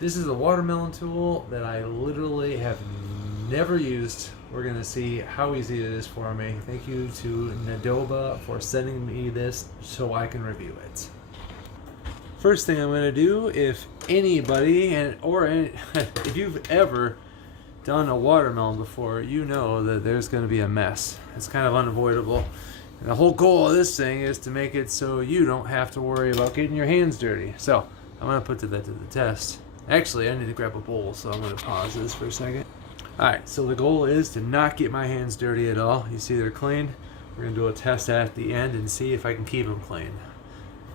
This is a watermelon tool that I literally have never used. We're gonna see how easy it is for me. Thank you to Nadoba for sending me this so I can review it. First thing I'm gonna do, if anybody if you've ever done a watermelon before, you know that there's gonna be a mess. It's kind of unavoidable. And the whole goal of this thing is to make it so you don't have to worry about getting your hands dirty. So I'm gonna put that to the test. Actually, I need to grab a bowl, so I'm going to pause this for a second. Alright, so the goal is to not get my hands dirty at all. You see they're clean. We're going to do a test at the end and see if I can keep them clean.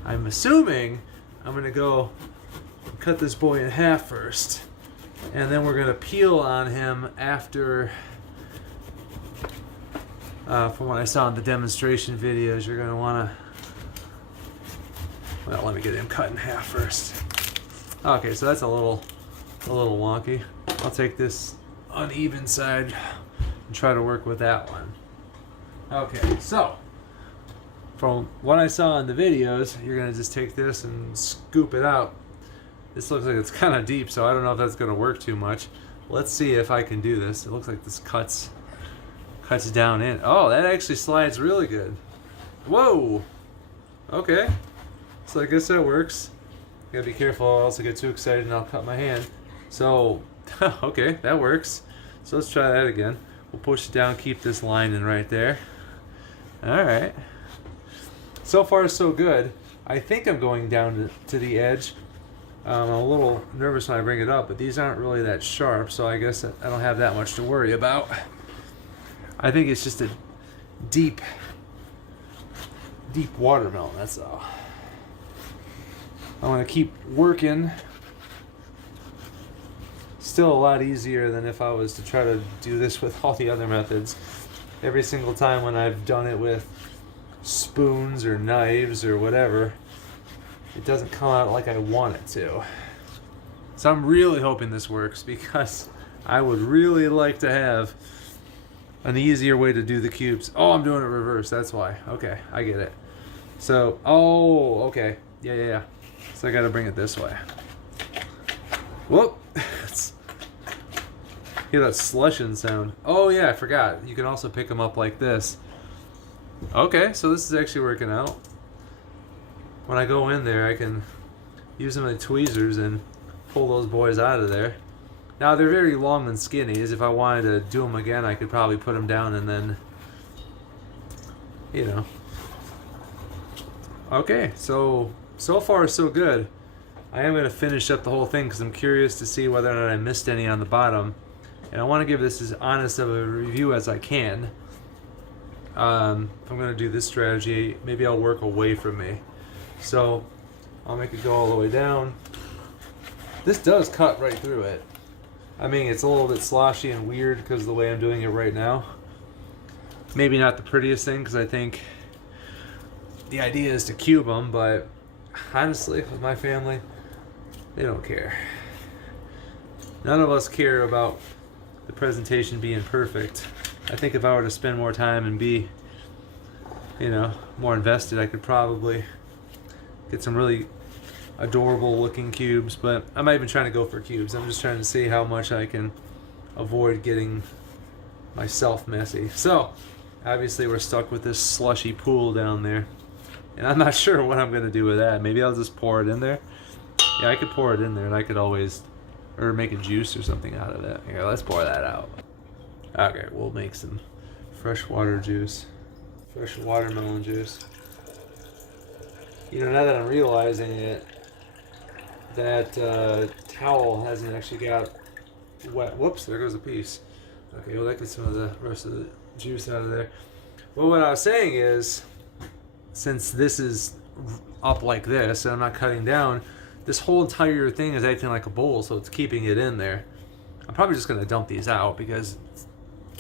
I'm assuming I'm going to go cut this boy in half first. And then we're going to peel on him after, from what I saw in the demonstration videos, you're going to want to, well, let me get him cut in half first. Okay, so that's a little wonky. I'll take this uneven side and try to work with that one. Okay, so from what I saw in the videos, you're gonna just take this and scoop it out. This looks like it's kind of deep, so I don't know if that's gonna work too much. Let's see if I can do this. It looks like this cuts down in. Oh, that actually slides really good. Whoa. Okay, so I guess that works. Gotta be careful, I'll also get too excited and I'll cut my hand. So, okay, that works. So let's try that again. We'll push it down, keep this line in right there. Alright. So far, so good. I think I'm going down to the edge. I'm a little nervous when I bring it up, but these aren't really that sharp, so I guess I don't have that much to worry about. I think it's just a deep watermelon, that's all. I'm going to keep working. Still a lot easier than if I was to try to do this with all the other methods. Every single time when I've done it with spoons or knives or whatever, it doesn't come out like I want it to. So I'm really hoping this works because I would really like to have an easier way to do the cubes. Oh, I'm doing it reverse, that's why. Okay, I get it. So, oh, okay. Yeah. So I gotta bring it this way. Whoop! Hear that slushing sound. Oh yeah, I forgot. You can also pick them up like this. Okay, so this is actually working out. When I go in there, I can use them as tweezers and pull those boys out of there. Now they're very long and skinny, as if I wanted to do them again, I could probably put them down and then, you know. Okay, so far so good. I am going to finish up the whole thing because I'm curious to see whether or not I missed any on the bottom. And I want to give this as honest of a review as I can. If I'm going to do this strategy, maybe I'll work away from me. So I'll make it go all the way down. This does cut right through it. I mean, it's a little bit sloshy and weird because of the way I'm doing it right now. Maybe not the prettiest thing because I think the idea is to cube them, but honestly, with my family, they don't care. None of us care about the presentation being perfect. I think if I were to spend more time and be, more invested, I could probably get some really adorable looking cubes, but I'm not even trying to go for cubes. I'm just trying to see how much I can avoid getting myself messy. So, obviously we're stuck with this slushy pool down there. And I'm not sure what I'm going to do with that. Maybe I'll just pour it in there. Yeah, I could pour it in there and I could always, or make a juice or something out of it. Here, let's pour that out. Okay, we'll make some fresh water juice. Fresh watermelon juice. Now that I'm realizing it, that towel hasn't actually got wet. Whoops, there goes a piece. Okay, well that gets some of the rest of the juice out of there. Well, what I was saying is, since this is up like this and I'm not cutting down, this whole entire thing is acting like a bowl, so it's keeping it in there. I'm probably just going to dump these out because it's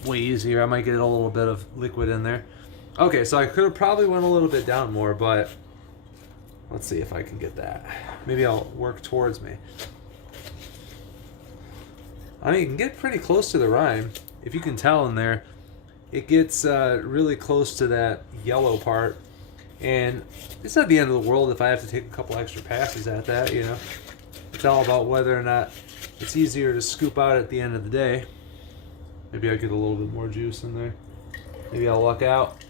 way easier. I might get a little bit of liquid in there. Okay, so I could have probably went a little bit down more, but let's see if I can get that. Maybe I'll work towards me. I mean, you can get pretty close to the rime. If you can tell in there, it gets really close to that yellow part. And it's not the end of the world if I have to take a couple extra passes at that, It's It's all about whether or not it's easier to scoop out at the end of the day. Maybe I'll get a little bit more juice in there. Maybe I'll luck out.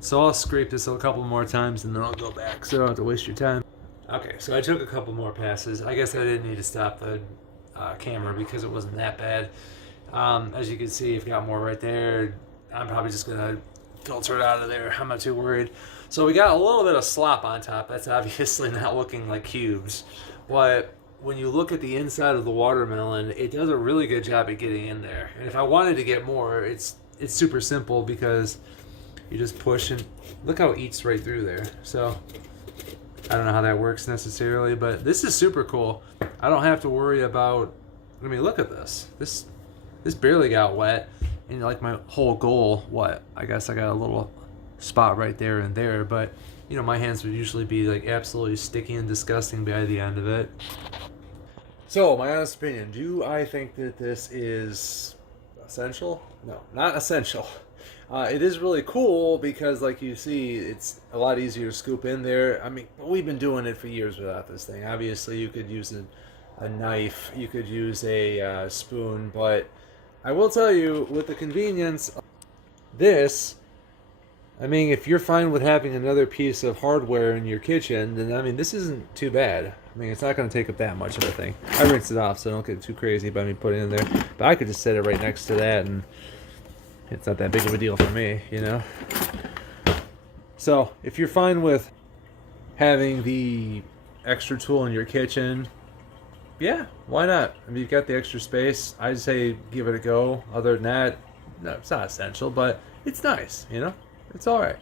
So I'll scrape this a couple more times and then I'll go back so I don't have to waste your time. Okay, so I took a couple more passes. I guess I didn't need to stop the camera because it wasn't that bad. As you can see, you've got more right there. I'm probably just going to filter it out of there. I'm not too worried. So we got a little bit of slop on top. That's obviously not looking like cubes. But when you look at the inside of the watermelon, it does a really good job at getting in there. And if I wanted to get more, it's super simple because you just push and look how it eats right through there. So I don't know how that works necessarily, but this is super cool. I don't have to worry about, I mean, look at this. This barely got wet. And like my whole goal, I guess I got a little spot right there and there, but you know, my hands would usually be like absolutely sticky and disgusting by the end of it. So, my honest opinion, do I think that this is essential? No, not essential. It is really cool because, like you see, it's a lot easier to scoop in there. I mean, we've been doing it for years without this thing. Obviously, you could use a knife, you could use a spoon, but I will tell you, with the convenience of this, I mean, if you're fine with having another piece of hardware in your kitchen, then, I mean, this isn't too bad. I mean, it's not going to take up that much of a thing. I rinsed it off, so don't get too crazy by me putting it in there. But I could just set it right next to that, and it's not that big of a deal for me, you know? So, if you're fine with having the extra tool in your kitchen, yeah, why not? I mean, you've got the extra space. I'd say give it a go. Other than that, no, it's not essential, but it's nice, you know? It's all right.